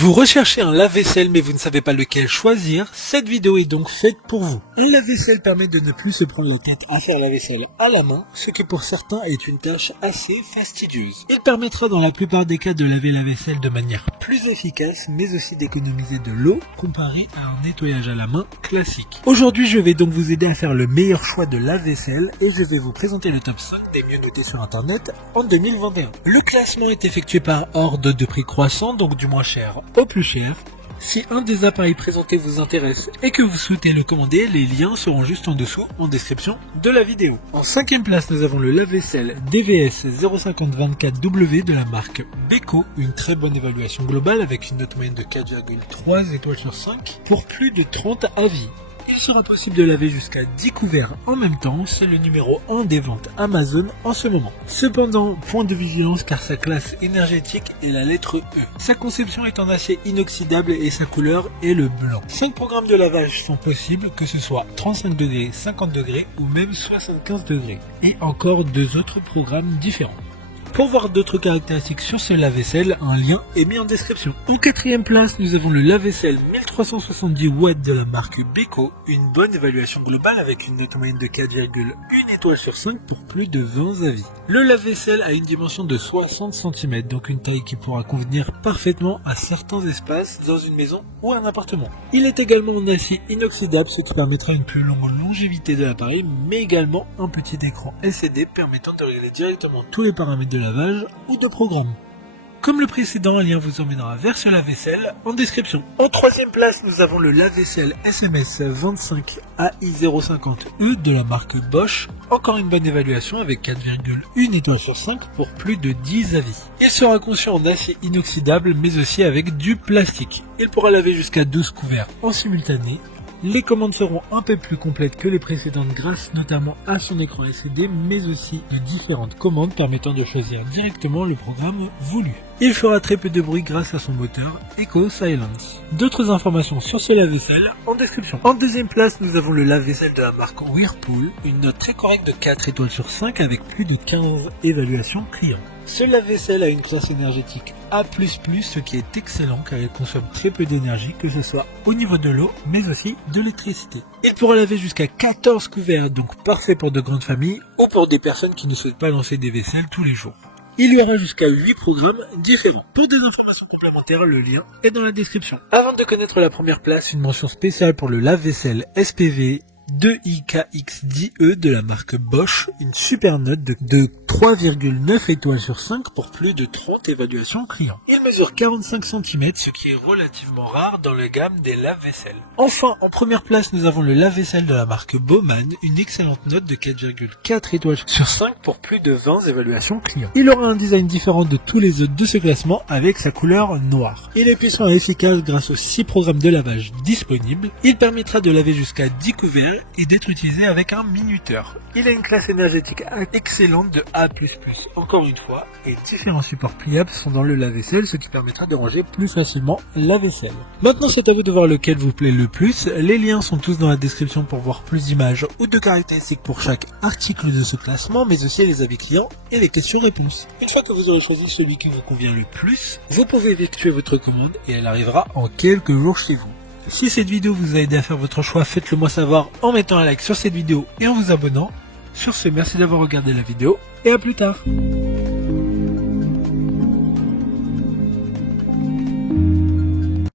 Vous recherchez un lave-vaisselle mais vous ne savez pas lequel choisir, cette vidéo est donc faite pour vous. Un lave-vaisselle permet de ne plus se prendre la tête à faire la vaisselle à la main, ce qui pour certains est une tâche assez fastidieuse. Il permettra dans la plupart des cas de laver la vaisselle de manière plus efficace mais aussi d'économiser de l'eau comparé à un nettoyage à la main classique. Aujourd'hui je vais donc vous aider à faire le meilleur choix de lave-vaisselle et je vais vous présenter le top 5 des mieux notés sur internet en 2021. Le classement est effectué par ordre de prix croissant, donc du moins cher au plus cher. Si un des appareils présentés vous intéresse et que vous souhaitez le commander, les liens seront juste en dessous en description de la vidéo. En 5e place, nous avons le lave-vaisselle DVS 05024W de la marque Beko, une très bonne évaluation globale avec une note moyenne de 4,3 étoiles sur 5 pour plus de 30 avis. Il sera possible de laver jusqu'à 10 couverts en même temps, c'est le numéro 1 des ventes Amazon en ce moment. Cependant, point de vigilance car sa classe énergétique est la lettre E. Sa conception est en acier inoxydable et sa couleur est le blanc. 5 programmes de lavage sont possibles, que ce soit 35 degrés, 50 degrés ou même 75 degrés. Et encore 2 autres programmes différents. Pour voir d'autres caractéristiques sur ce lave-vaisselle, un lien est mis en description. En 4e place, nous avons le lave-vaisselle 1370 watts de la marque Beko, une bonne évaluation globale avec une note moyenne de 4,1 étoiles sur 5 pour plus de 20 avis. Le lave-vaisselle a une dimension de 60 cm, donc une taille qui pourra convenir parfaitement à certains espaces dans une maison ou un appartement. Il est également en acier inoxydable, ce qui permettra une plus longue longévité de l'appareil, mais également un petit écran LCD permettant de régler directement tous les paramètres de lavage ou de programme. Comme le précédent, un lien vous emmènera vers ce lave-vaisselle en description. En 3e place, nous avons le lave-vaisselle SMS 25 AI050E de la marque Bosch. Encore une bonne évaluation avec 4,1 étoiles sur 5 pour plus de 10 avis. Il sera conçu en acier inoxydable mais aussi avec du plastique. Il pourra laver jusqu'à 12 couverts en simultané. Les commandes seront un peu plus complètes que les précédentes grâce notamment à son écran LCD mais aussi de différentes commandes permettant de choisir directement le programme voulu. Il fera très peu de bruit grâce à son moteur Eco Silence. D'autres informations sur ce lave-vaisselle en description. En 2e place, nous avons le lave-vaisselle de la marque Whirlpool, une note très correcte de 4 étoiles sur 5 avec plus de 15 évaluations clients. Ce lave-vaisselle a une classe énergétique A++, ce qui est excellent car il consomme très peu d'énergie, que ce soit au niveau de l'eau mais aussi de l'électricité. Il pourra laver jusqu'à 14 couverts, donc parfait pour de grandes familles ou pour des personnes qui ne souhaitent pas lancer des vaisselles tous les jours. Il y aura jusqu'à 8 programmes différents. Pour des informations complémentaires, le lien est dans la description. Avant de connaître la première place, une mention spéciale pour le lave-vaisselle SPV 2IKX10E de la marque Bosch, une super note de 3,9 étoiles sur 5 pour plus de 30 évaluations clients. Il mesure 45 cm, ce qui est relativement rare dans la gamme des lave-vaisselles. Enfin, en première place, nous avons le lave-vaisselle de la marque Baumann, une excellente note de 4,4 étoiles sur 5 pour plus de 20 évaluations clients. Il aura un design différent de tous les autres de ce classement avec sa couleur noire. Il est puissant et efficace grâce aux 6 programmes de lavage disponibles. Il permettra de laver jusqu'à 10 couverts et d'être utilisé avec un minuteur. Il a une classe énergétique excellente de A++, encore une fois, et différents supports pliables sont dans le lave-vaisselle, ce qui permettra de ranger plus facilement la vaisselle. Maintenant, c'est à vous de voir lequel vous plaît le plus. Les liens sont tous dans la description pour voir plus d'images ou de caractéristiques pour chaque article de ce classement, mais aussi les avis clients et les questions-réponses. Une fois que vous aurez choisi celui qui vous convient le plus, vous pouvez effectuer votre commande et elle arrivera en quelques jours chez vous. Si cette vidéo vous a aidé à faire votre choix, faites-le moi savoir en mettant un like sur cette vidéo et en vous abonnant. Sur ce, merci d'avoir regardé la vidéo et à plus tard.